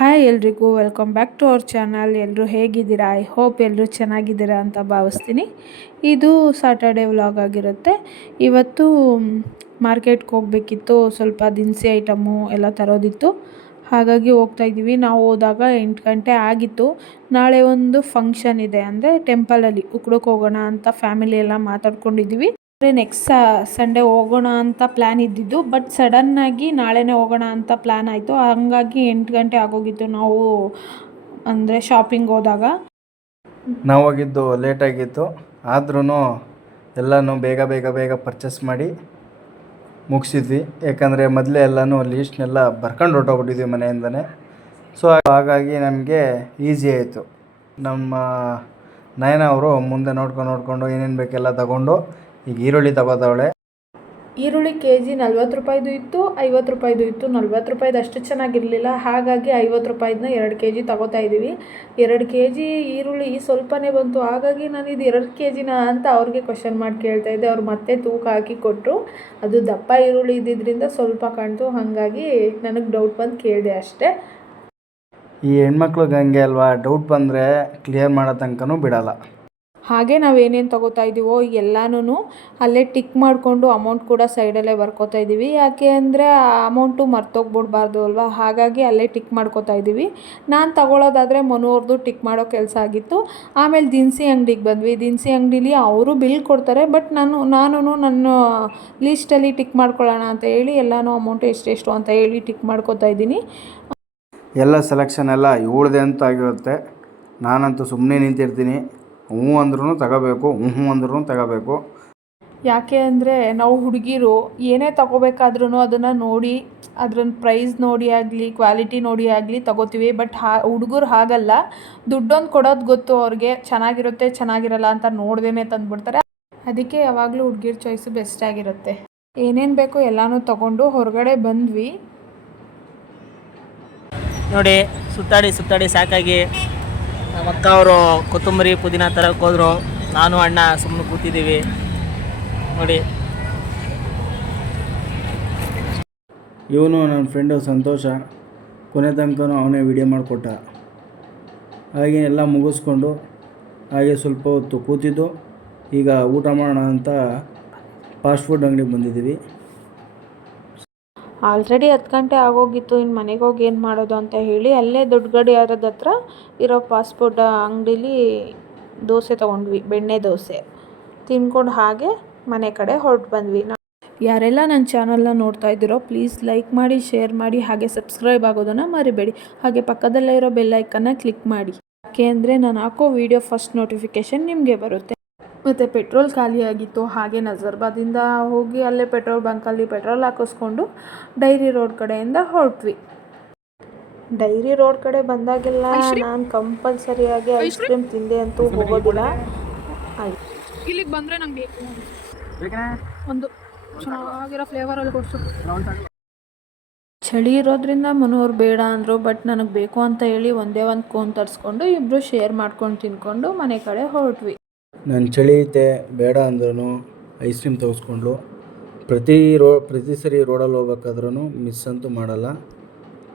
Hi ಎಲ್ರಿಗೂ welcome back to our channel. ಎಲ್ಲರೂ ಹೇಗಿದ್ದೀರಾ? ಐ ಹೋಪ್ ಎಲ್ಲರೂ ಚೆನ್ನಾಗಿದ್ದೀರಾ ಅಂತ ಭಾವಿಸ್ತೀನಿ. ಇದು ಸಾಟರ್ಡೆ ವ್ಲಾಗ್ ಆಗಿರುತ್ತೆ. ಇವತ್ತು ಮಾರ್ಕೆಟ್ಗೆ ಹೋಗಬೇಕಿತ್ತು, ಸ್ವಲ್ಪ ದಿನಸಿ ಐಟಮು ಎಲ್ಲ ತರೋದಿತ್ತು. ಹಾಗಾಗಿ ಹೋಗ್ತಾ ಇದ್ದೀವಿ. ನಾವು ಹೋದಾಗ 8 ಗಂಟೆ ಆಗಿತ್ತು. ನಾಳೆ ಒಂದು ಫಂಕ್ಷನ್ ಇದೆ, ಅಂದರೆ ಟೆಂಪಲಲ್ಲಿ ಉಕ್ಡೋಕೆ ಹೋಗೋಣ ಅಂತ ಫ್ಯಾಮಿಲಿ ಎಲ್ಲ ಮಾತಾಡ್ಕೊಂಡಿದ್ದೀವಿ. ನೆಕ್ಸ್ಟ್ ಸಂಡೇ ಹೋಗೋಣ ಅಂತ ಪ್ಲ್ಯಾನ್ ಇದ್ದಿದ್ದು, ಬಟ್ ಸಡನ್ನಾಗಿ ನಾಳೆನೇ ಹೋಗೋಣ ಅಂತ ಪ್ಲ್ಯಾನ್ ಆಯಿತು. ಹಂಗಾಗಿ 8 ಗಂಟೆ ಆಗೋಗಿತ್ತು ನಾವು ಅಂದರೆ ಶಾಪಿಂಗ್ ಹೋದಾಗ. ನಾವು ಹೋಗಿದ್ದು ಲೇಟಾಗಿತ್ತು, ಆದ್ರೂ ಎಲ್ಲನೂ ಬೇಗ ಬೇಗ ಬೇಗ ಪರ್ಚೇಸ್ ಮಾಡಿ ಮುಗಿಸಿದ್ವಿ. ಯಾಕಂದರೆ ಮೊದಲೇ ಎಲ್ಲನೂ ಲೀಸ್ಟ್ನೆಲ್ಲ ಬರ್ಕೊಂಡು ಹೊರಟೋಗ್ಬಿಟ್ಟಿದ್ವಿ ಮನೆಯಿಂದನೇ. ಸೊ ಹಾಗಾಗಿ ನಮಗೆ ಈಸಿ ಆಯಿತು. ನಮ್ಮ ನಯನ ಅವರು ಮುಂದೆ ನೋಡ್ಕೊಂಡು ಏನೇನು ಬೇಕೆಲ್ಲ ತಗೊಂಡು ಈಗ ಈರುಳ್ಳಿ ತಗೋತಾವಳೆ. ಈರುಳ್ಳಿ ಕೆಜಿ 40 ರೂಪಾಯಿದು ಇತ್ತು, 50 ರೂಪಾಯಿದು ಇತ್ತು. 40 ರೂಪಾಯಿದು ಅಷ್ಟು ಚೆನ್ನಾಗಿರಲಿಲ್ಲ, ಹಾಗಾಗಿ 50 ರೂಪಾಯಿದನ್ನ 2 ಕೆಜಿ ತಗೋತಾ ಇದ್ದೀವಿ. 2 ಕೆಜಿ ಈರುಳ್ಳಿ ಸ್ವಲ್ಪನೇ ಬಂತು. ಹಾಗಾಗಿ ನಾನು ಇದು 2 ಕೆಜಿನ ಅಂತ ಅವ್ರಿಗೆ ಕ್ವಶನ್ ಮಾಡಿ ಕೇಳ್ತಾ ಇದ್ದೆ. ಅವ್ರು ಮತ್ತೆ ತೂಕ ಹಾಕಿ ಕೊಟ್ಟರು. ಅದು ದಪ್ಪ ಈರುಳ್ಳಿ ಇದ್ದಿದ್ದರಿಂದ ಸ್ವಲ್ಪ ಕಾಣ್ತು, ಹಾಗಾಗಿ ನನಗೆ ಡೌಟ್ ಬಂದು ಕೇಳಿದೆ ಅಷ್ಟೇ. ಈ ಹೆಣ್ಮಕ್ಳಿಗೆ ಹಂಗೆ ಅಲ್ವಾ, ಡೌಟ್ ಬಂದರೆ ಕ್ಲಿಯರ್ ಮಾಡೋ ತನಕನೂ ಬಿಡಲ್ಲ. ಹಾಗೆ ನಾವು ಏನೇನು ತೊಗೋತಾ ಇದ್ದೀವೋ ಎಲ್ಲನೂ ಅಲ್ಲೇ ಟಿಕ್ ಮಾಡಿಕೊಂಡು ಅಮೌಂಟ್ ಕೂಡ ಸೈಡಲ್ಲೇ ಬರ್ಕೋತಾ ಇದ್ದೀವಿ. ಯಾಕೆ ಅಂದರೆ ಆ ಅಮೌಂಟು ಮರ್ತೋಗ್ಬಿಡ್ಬಾರ್ದು ಅಲ್ವಾ, ಹಾಗಾಗಿ ಅಲ್ಲೇ ಟಿಕ್ ಮಾಡ್ಕೋತಾ ಇದ್ದೀವಿ. ನಾನು ತಗೊಳ್ಳೋದಾದರೆ ಮನೋರ್ದು ಟಿಕ್ ಮಾಡೋ ಕೆಲಸ ಆಗಿತ್ತು. ಆಮೇಲೆ ದಿನಸಿ ಅಂಗಡಿಗೆ ಬಂದ್ವಿ. ದಿನಸಿ ಅಂಗಡೀಲಿ ಅವರು ಬಿಲ್ ಕೊಡ್ತಾರೆ, ಬಟ್ ನಾನು ನನ್ನ ಲೀಸ್ಟಲ್ಲಿ ಟಿಕ್ ಮಾಡ್ಕೊಳ್ಳೋಣ ಅಂತ ಹೇಳಿ ಎಲ್ಲನೂ ಅಮೌಂಟು ಎಷ್ಟೆಷ್ಟು ಅಂತ ಹೇಳಿ ಟಿಕ್ ಮಾಡ್ಕೋತಾ ಇದ್ದೀನಿ. ಎಲ್ಲ ಸೆಲೆಕ್ಷನ್ ಎಲ್ಲ ಇವಳದೆ ಅಂತ ಆಗಿರುತ್ತೆ. ನಾನಂತೂ ಸುಮ್ಮನೆ ನಿಂತಿರ್ತೀನಿ. ಹ್ಞೂ ಅಂದ್ರೂ ತಗೋಬೇಕು, ಹ್ಞೂ ಅಂದ್ರೂ ತಗೋಬೇಕು. ಯಾಕೆ ಅಂದರೆ ನಾವು ಹುಡುಗಿರು ಏನೇ ತೊಗೋಬೇಕಾದ್ರೂ ಅದನ್ನು ನೋಡಿ, ಅದ್ರ ಪ್ರೈಸ್ ನೋಡಿ ಆಗಲಿ ಕ್ವಾಲಿಟಿ ನೋಡಿ ಆಗಲಿ ತೊಗೋತೀವಿ. ಬಟ್ ಹುಡುಗರು ಹಾಗಲ್ಲ, ದುಡ್ಡೊಂದು ಕೊಡೋದು ಗೊತ್ತು ಅವ್ರಿಗೆ, ಚೆನ್ನಾಗಿರುತ್ತೆ ಚೆನ್ನಾಗಿರಲ್ಲ ಅಂತ ನೋಡ್ದೇ ತಂದುಬಿಡ್ತಾರೆ. ಅದಕ್ಕೆ ಯಾವಾಗಲೂ ಹುಡುಗಿರ ಚಾಯ್ಸು ಬೆಸ್ಟ್ ಆಗಿರುತ್ತೆ. ಏನೇನು ಬೇಕೋ ಎಲ್ಲನೂ ತೊಗೊಂಡು ಹೊರಗಡೆ ಬಂದ್ವಿ. ನೋಡಿ ಸುತ್ತಾಡಿ ಸಾಕಾಗಿ ನಮ್ಮ ಅಕ್ಕ ಅವರು ಕೊತ್ತಂಬರಿ ಪುದೀನ ತರಕ್ಕೆ ಹೋದ್ರು. ನಾನು ಅಣ್ಣ ಸುಮ್ಮನೆ ಕೂತಿದ್ದೀವಿ ನೋಡಿ. ಇವನು ನನ್ನ ಫ್ರೆಂಡು ಸಂತೋಷ, ಕೊನೆ ತನಕ ಅವನೇ ವಿಡಿಯೋ ಮಾಡಿಕೊಟ್ಟ. ಹಾಗೆ ಎಲ್ಲ ಮುಗಿಸ್ಕೊಂಡು ಹಾಗೆ ಸ್ವಲ್ಪ ಹೊತ್ತು ಕೂತಿದ್ದು. ಈಗ ಊಟ ಮಾಡೋಣ ಅಂತ ಫಾಸ್ಟ್ ಫುಡ್ ಅಂಗಡಿಗೆ ಬಂದಿದ್ದೀವಿ. ಆಲ್ರೆಡಿ 10 ಗಂಟೆ ಆಗೋಗಿತ್ತು. ಇನ್ನು ಮನೆಗೆ ಹೋಗಿ ಏನು ಮಾಡೋದು ಅಂತ ಹೇಳಿ ಅಲ್ಲೇ ದೊಡ್ಡ ಗಡಿಯಾರದ ಹತ್ರ ಇರೋ ಫಾಸ್ಟ್ ಫುಡ್ ಅಂಗಡೀಲಿ ದೋಸೆ ತೊಗೊಂಡ್ವಿ, ಬೆಣ್ಣೆ ದೋಸೆ ತಿನ್ಕೊಂಡು ಹಾಗೆ ಮನೆ ಕಡೆ ಹೊರಟು ಬಂದ್ವಿ. ಯಾರೆಲ್ಲ ನನ್ನ ಚಾನಲ್ನ ನೋಡ್ತಾ ಇದ್ದೀರೋ ಪ್ಲೀಸ್ ಲೈಕ್ ಮಾಡಿ, ಶೇರ್ ಮಾಡಿ, ಹಾಗೆ ಸಬ್ಸ್ಕ್ರೈಬ್ ಆಗೋದನ್ನು ಮರಿಬೇಡಿ. ಹಾಗೆ ಪಕ್ಕದಲ್ಲೇ ಇರೋ ಬೆಲ್ಲೈಕನ್ನ ಕ್ಲಿಕ್ ಮಾಡಿ, ಯಾಕೆ ಅಂದರೆ ನಾನು ಹಾಕೋ ವಿಡಿಯೋ ಫಸ್ಟ್ ನೋಟಿಫಿಕೇಷನ್ ನಿಮಗೆ ಬರುತ್ತೆ. ಮತ್ತು ಪೆಟ್ರೋಲ್ ಖಾಲಿಯಾಗಿತ್ತು. ಹಾಗೆ ನಜರ್ಬಾದಿಂದ ಹೋಗಿ ಅಲ್ಲೇ ಪೆಟ್ರೋಲ್ ಬಂಕಲ್ಲಿ ಪೆಟ್ರೋಲ್ ಹಾಕಿಸ್ಕೊಂಡು ಡೈರಿ ರೋಡ್ ಕಡೆಯಿಂದ ಹೊರಟ್ವಿ. ಡೈರಿ ರೋಡ್ ಕಡೆ ಬಂದಾಗೆಲ್ಲ ನಾನು ಕಂಪಲ್ಸರಿಯಾಗಿ ಐಸ್ ಕ್ರೀಮ್ ತಿಂದೆ ಅಂತೂ ಹೋಗೋದಿಲ್ಲ. ಇಲ್ಲಿಗೆ ಬಂದರೆ ನಂಗೆ ಬೇಕು ಒಂದು ಚೆನ್ನಾಗಿರೋ ಫ್ಲೇವರಲ್ಲಿ ಕೊಡ್ಸು. ಚಳಿ ಇರೋದ್ರಿಂದ ಮನೋರು ಬೇಡ ಅಂದರು, ಬಟ್ ನನಗೆ ಬೇಕು ಅಂತ ಹೇಳಿ ಒಂದೇ ಒಂದು ಕೋನ್ ತರಿಸ್ಕೊಂಡು ಇಬ್ಬರು ಶೇರ್ ಮಾಡ್ಕೊಂಡು ತಿನ್ಕೊಂಡು ಮನೆ ಕಡೆ ಹೊರಟ್ವಿ. ನಾನು ಚಳಿ ಐತೆ ಬೇಡ ಅಂದ್ರೂ ಐಸ್ ಕ್ರೀಮ್ ತೆಗೆಸ್ಕೊಂಡ್ಲು. ಪ್ರತಿ ಸರಿ ರೋಡಲ್ಲಿ ಹೋಗ್ಬೇಕಾದ್ರೂ ಮಿಸ್ ಅಂತೂ ಮಾಡಲ್ಲ,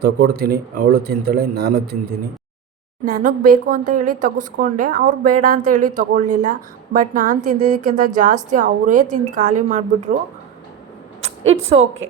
ತಗೊಡ್ತೀನಿ. ಅವಳು ತಿಂತಾಳೆ, ನಾನು ತಿಂತೀನಿ. ನನಗೆ ಬೇಕು ಅಂತ ಹೇಳಿ ತೆಗೆಸ್ಕೊಂಡೆ, ಅವ್ರು ಬೇಡ ಅಂತ ಹೇಳಿ ತೊಗೊಳ್ಲಿಲ್ಲ. ಬಟ್ ನಾನು ತಿಂದಿದ್ದಕ್ಕಿಂತ ಜಾಸ್ತಿ ಅವರೇ ತಿಂದು ಖಾಲಿ ಮಾಡಿಬಿಟ್ರು. It's okay.